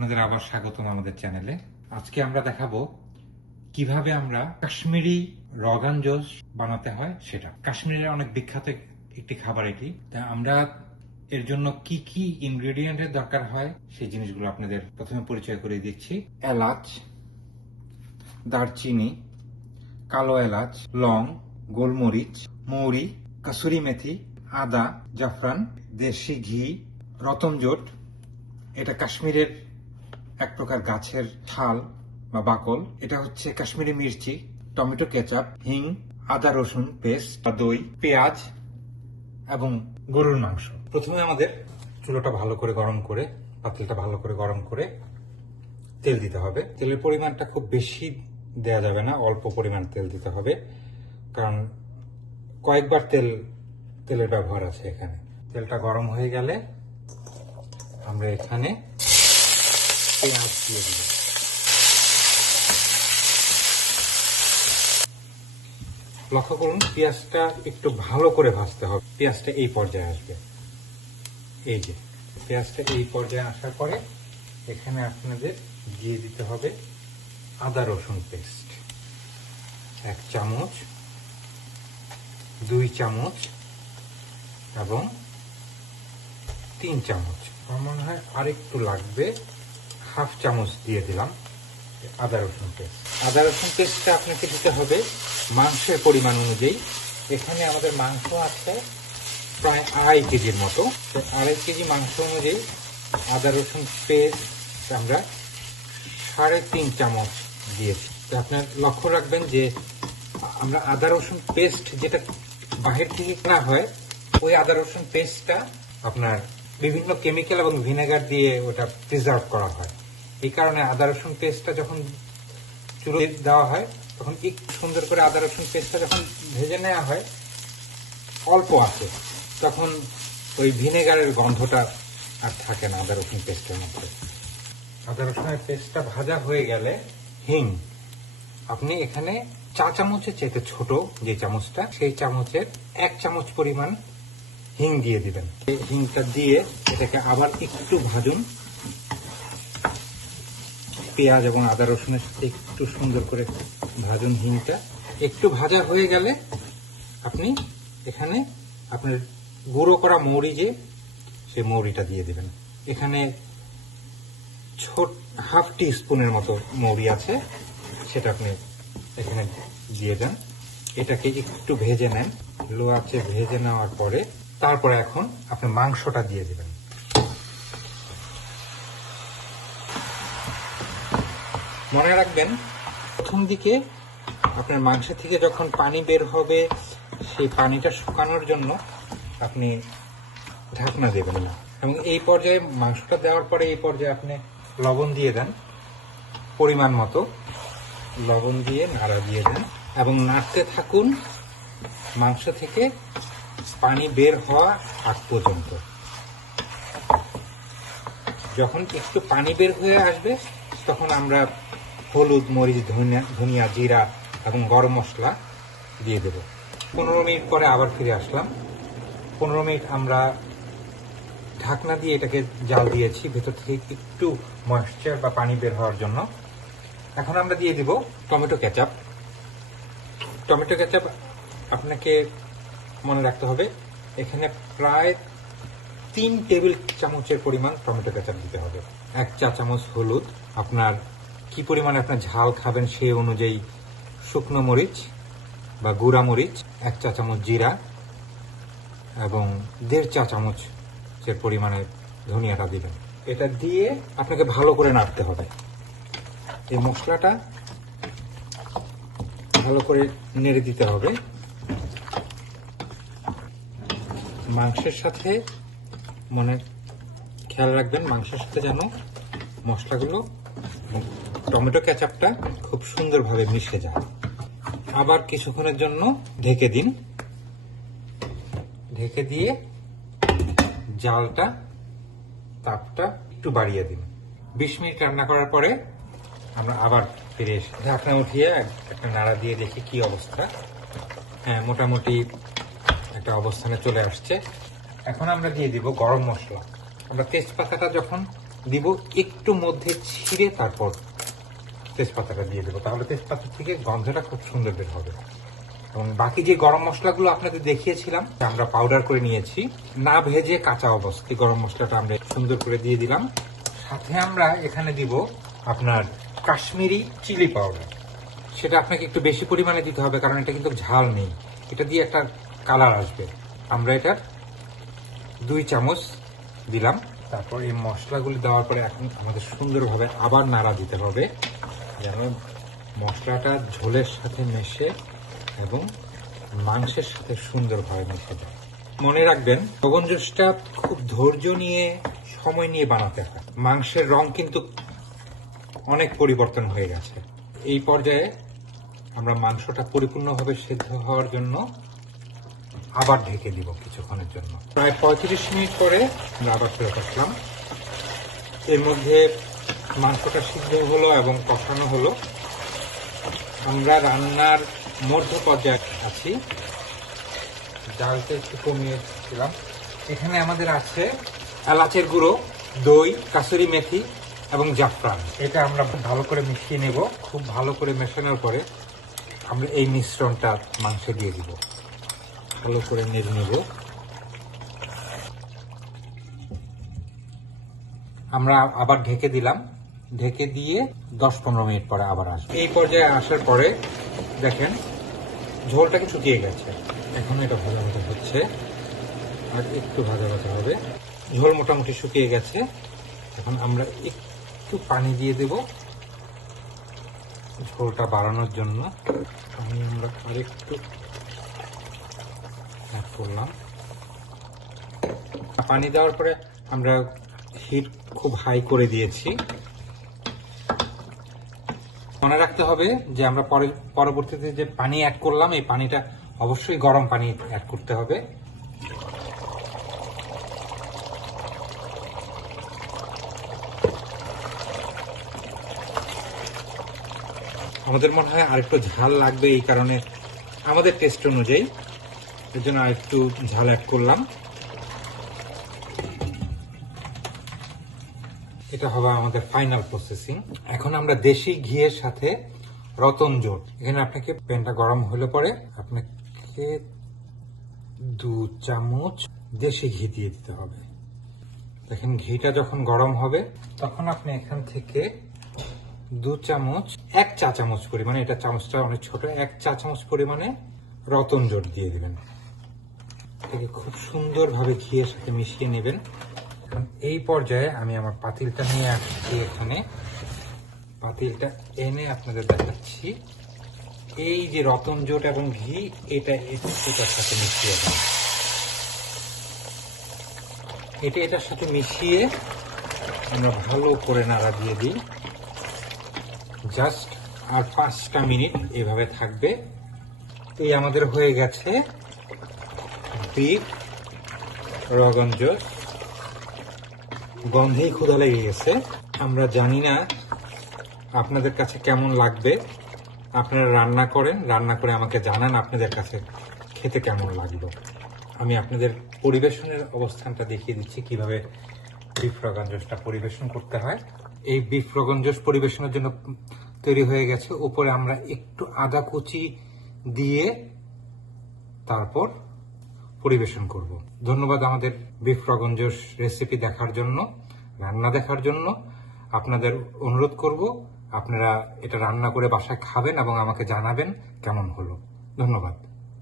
আপনাদের আবার স্বাগতম আমাদের চ্যানেলে। আজকে আমরা দেখাবো কিভাবে আমরা কাশ্মীরি রগান জোশ বানাতে হয় সেটা। কাশ্মীরের অনেক বিখ্যাত একটি খাবার এটি। তা আমরা এর জন্য কি কি ইনগ্রেডিয়েন্টের দরকার হয় সেই জিনিসগুলো আপনাদের প্রথমে পরিচয় করে দিচ্ছি। এলাচ, দারচিনি, কালো এলাচ, লং, গোলমরিচ, মৌরি, কাসুরি মেথি, আদা, জাফরান, দেশি ঘি, রতনজোট, এটা কাশ্মীরের এক প্রকার গাছের ছাল বা বাকল, এটা হচ্ছে কাশ্মীরি মির্চি, টমেটো কেচাপ, হিং, আদা রসুন পেস্ট বা দই, পেঁয়াজ এবং গরুর মাংস। প্রথমে আমাদের চুলোটা ভালো করে গরম করে, পাতিলটা ভালো করে গরম করে তেল দিতে হবে। তেলের পরিমাণটা খুব বেশি দেওয়া যাবে না, অল্প পরিমাণ তেল দিতে হবে, কারণ কয়েকবার তেলের ব্যবহার আছে এখানে। তেলটা গরম হয়ে গেলে আমরা এখানে পেঁয়াজ দিয়ে দিব। লক্ষ্য করুন, পেঁয়াজটা একটু ভালো করে ভাজতে হবে। পেঁয়াজটা এই পর্যায়ে আসবে, এই যে পেঁয়াজটা এই পর্যায়ে আসার পরে এখানে আপনাদের দিয়ে দিতে হবে আদা রসুন পেস্ট 1 চামচ, 2 চামচ এবং 3 চামচ। আমার মনে হয় আরেকটু লাগবে, 1/2 চামচ দিয়ে দিলাম আদা রসুন পেস্ট। আদা রসুন পেস্টটা আপনাকে দিতে হবে মাংসের পরিমাণ অনুযায়ী। এখানে আমাদের মাংস আছে প্রায় 2.5 কেজির মতো। 2.5 কেজি মাংস অনুযায়ী আদা রসুন পেস্ট আমরা 3.5 চামচ দিয়েছি। তো আপনার লক্ষ্য রাখবেন যে আমরা আদা রসুন পেস্ট যেটা বাহির থেকে কেনা হয়, ওই আদা রসুন পেস্টটা আপনার বিভিন্ন কেমিক্যাল এবং ভিনেগার দিয়ে ওটা প্রিজার্ভ করা হয়। এই কারণে আদা রসুন পেস্টটা যখন চুলোয় দেওয়া হয় তখন একটু সুন্দর করে আদা রসুন পেস্টটা যখন ভেজে নেওয়া হয় অল্প আছে, তখন ওই ভিনেগারের গন্ধটা আর থাকে না আদা রসুন পেস্টের মধ্যে। আদা রসুনের পেস্টটা ভাজা হয়ে গেলে হিং, আপনি এখানে 4 চামচের চাইতে ছোট যে চামচটা, সেই চামচের 1 চামচ পরিমাণ হিং দিয়ে দিবেন। এই হিংটা দিয়ে এটাকে আবার একটু ভাজুন, পেঁয়াজ এবং আদা রসুনের সাথে একটু সুন্দর করে ভাজুন। হিংটা একটু ভাজা হয়ে গেলে আপনি এখানে আপনার গুঁড়ো করা মৌরি, যে সেই মৌরিটা দিয়ে দিবেন। এখানে ছোট 1/2 টিস্পুনের মতো মৌরি আছে, সেটা আপনি এখানে দিয়ে দেন। এটাকে একটু ভেজে নেন, লো আঁচে ভেজে নেওয়ার পরে তারপরে এখন আপনি মাংসটা দিয়ে দিবেন। মনে রাখবেন, প্রথম দিকে আপনার মাংস থেকে যখন পানি বের হবে, সেই পানিটা শুকানোর জন্য আপনি ঢাকনা দেবেন না, এবং এই পর্যায়ে মাংসটা দেওয়ার পরে এই পর্যায়ে আপনি লবণ দিয়ে দেন, পরিমাণ মতো লবণ দিয়ে নাড়া দিয়ে দেন এবং নাড়তে থাকুন মাংস থেকে পানি বের হওয়া আগ পর্যন্ত। যখন একটু পানি বের হয়ে আসবে তখন আমরা হলুদ, মরিচ, ধনিয়া, জিরা এবং গরম মশলা দিয়ে দেব। 15 মিনিট পরে আবার ফিরে আসলাম। 15 মিনিট আমরা ঢাকনা দিয়ে এটাকে জাল দিয়েছি, ভেতর থেকে একটু ময়েশ্চার বা পানি বের হওয়ার জন্য। এখন আমরা দিয়ে দিব টমেটো কেচাপ। টমেটো কেচাপ আপনাকে মনে রাখতে হবে, এখানে প্রায় 3 টেবিল চামচের পরিমাণ টমেটো কেচাপ দিতে হবে। 1 চা চামচ হলুদ, আপনার কি পরিমাণে আপনার ঝাল খাবেন সেই অনুযায়ী শুকনো মরিচ বা গুঁড়া মরিচ, 1 চা চামচ জিরা এবং 1.5 চা চামচের পরিমাণে ধনিয়াটা দিবেন। এটা দিয়ে আপনাকে ভালো করে নাড়তে হবে। এই মশলাটা ভালো করে নেড়ে দিতে হবে মাংসের সাথে। খেয়াল রাখবেন মাংসের সাথে যেন মশলাগুলো, টমেটো কেচাপটা খুব সুন্দরভাবে মিশে যায়। আবার কিছুক্ষণের জন্য ঢেকে দিন। ঢেকে দিয়ে জালটা, তাপটা একটু বাড়িয়ে দিন। 20 মিনিট রান্না করার পরে আমরা আবার ফিরে এসে ঢাকনা উঠিয়ে একটা নাড়া দিয়ে দেখি কি অবস্থা। হ্যাঁ, মোটামুটি একটা অবস্থানে চলে আসছে। এখন আমরা দিয়ে দিব গরম মশলা। আমরা তেজপাতাটা যখন দিব একটু মধ্যে ছিঁড়ে তারপর তেজপাতাটা দিয়ে দেবো, তাহলে তেজপাতা থেকে গন্ধটা খুব সুন্দর বের হবে। এবং বাকি যে গরম মশলাগুলো আপনাদের দেখিয়েছিলাম আমরা পাউডার করে নিয়েছি, না ভেজে কাঁচা অবস্থায় গরম মশলাটা আমরা সুন্দর করে দিয়ে দিলাম। সাথে আমরা এখানে দিব আপনার কাশ্মীরি চিলি পাউডার। সেটা আপনাকে একটু বেশি পরিমাণে দিতে হবে, কারণ এটা কিন্তু ঝাল নেই, এটা দিয়ে একটা কালার আসবে। আমরা এটার 2 চামচ দিলাম। তারপর এই মশলাগুলি দেওয়ার পরে এখন আমাদের সুন্দরভাবে আবার নাড়া দিতে হবে, যেন মশলাটা ঝোলের সাথে মেশে এবং মাংসের সাথে সুন্দরভাবে মিশে যায়। মনে রাখবেন, রোগন জোসটা খুব ধৈর্য নিয়ে সময় নিয়ে বানাতে হয়। মাংসের রং কিন্তু অনেক পরিবর্তন হয়ে গেছে। এই পর্যায়ে আমরা মাংসটা পরিপূর্ণভাবে সেদ্ধ হওয়ার জন্য আবার ঢেকে দিব কিছুক্ষণের জন্য। প্রায় 35 মিনিট পরে আমরা আবার ফেরত আসলাম। এর মধ্যে মাংসটা সিদ্ধ হলো এবং কষানো হলো। আমরা রান্নার মধ্য পর্যায়ে আছি, জালটা একটু কমিয়ে দিলাম। এখানে আমাদের আছে এলাচের গুঁড়ো, দই, কাসুরি মেথি এবং জাফরান। এটা আমরা খুব ভালো করে মিশিয়ে নেব। খুব ভালো করে মেশানোর পরে আমরা এই মিশ্রণটা মাংসে দিয়ে দিব, ভালো করে নেড়ে নেব। আমরা আবার ঢেকে দিলাম, ঢেকে দিয়ে 10-15 মিনিট পরে আবার আসবে। এই পর্যায়ে আসার পরে দেখেন ঝোলটাকে শুকিয়ে গেছে। এখন এটা ভাজা ভাজা হচ্ছে, আর একটু ভাজা ভাজা হবে। ঝোল মোটামুটি শুকিয়ে গেছে। এখন আমরা একটু পানি দিয়ে দেব ঝোলটা বাড়ানোর জন্য। পানি আমরা আরেকটু অ্যাড করলাম। পানি দেওয়ার পরে আমরা হিট খুব হাই করে দিয়েছি। মনে রাখতে হবে যে আমরা পরবর্তীতে যে পানি অ্যাড করলাম, এই পানিটা অবশ্যই গরম পানি অ্যাড করতে হবে। আমাদের মনে হয় আরেকটু ঝাল লাগবে, এই কারণে আমাদের টেস্ট অনুযায়ী এর জন্য আরেকটু ঝাল অ্যাড করলাম। এটা হবে আমাদের ফাইনাল প্রসেসিং। এখন আমরা দেশি ঘিয়ের সাথে রতন জোট, এখানে আপনাকে প্যানটা গরম হলে পরে আপনাকে 2 চামচ দেশি ঘি দিয়ে দিতে হবে। দেখেন ঘিটা যখন গরম হবে তখন আপনি এখান থেকে 2 চামচ, 1 চা চামচ পরিমাণে, এটা চামচটা অনেক ছোট, 1 চা চামচ পরিমাণে রতন জোট দিয়ে দিবেন। এটাকে খুব সুন্দরভাবে ঘিয়ের সাথে মিশিয়ে নেবেন। এই পর্যায়ে আমি আমার পাতিলটা নিয়ে আসছি, এখানে পাতিলটা এনে আপনাদের দেখাচ্ছি। এই যে রতন জোট এবং ঘি, এটার সাথে মিশিয়ে দেন। এটার সাথে মিশিয়ে আমরা ভালো করে নাড়া দিয়ে দিই। জাস্ট আর 5টা মিনিট এভাবে থাকবে। এই আমাদের হয়ে গেছে বিফ রোগন জোস। গন্ধেই ক্ষুধা লেগে গেছে। আমরা জানি না আপনাদের কাছে কেমন লাগবে। আপনারা রান্না করেন, রান্না করে আমাকে জানান আপনাদের কাছে খেতে কেমন লাগলো। আমি আপনাদের পরিবেশনের অবস্থানটা দেখিয়ে দিচ্ছি কিভাবে বিফ রোগন জোসটা পরিবেশন করতে হয়। এই বিফ রোগন জোস পরিবেশনের জন্য তৈরি হয়ে গেছে। উপরে আমরা একটু আদা কুচি দিয়ে তারপর পরিবেশন করব। ধন্যবাদ আমাদের বিফ রোগন জোস রেসিপি দেখার জন্য, রান্না দেখার জন্য। আপনাদের অনুরোধ করব আপনারা এটা রান্না করে বাসায় খাবেন এবং আমাকে জানাবেন কেমন হলো। ধন্যবাদ।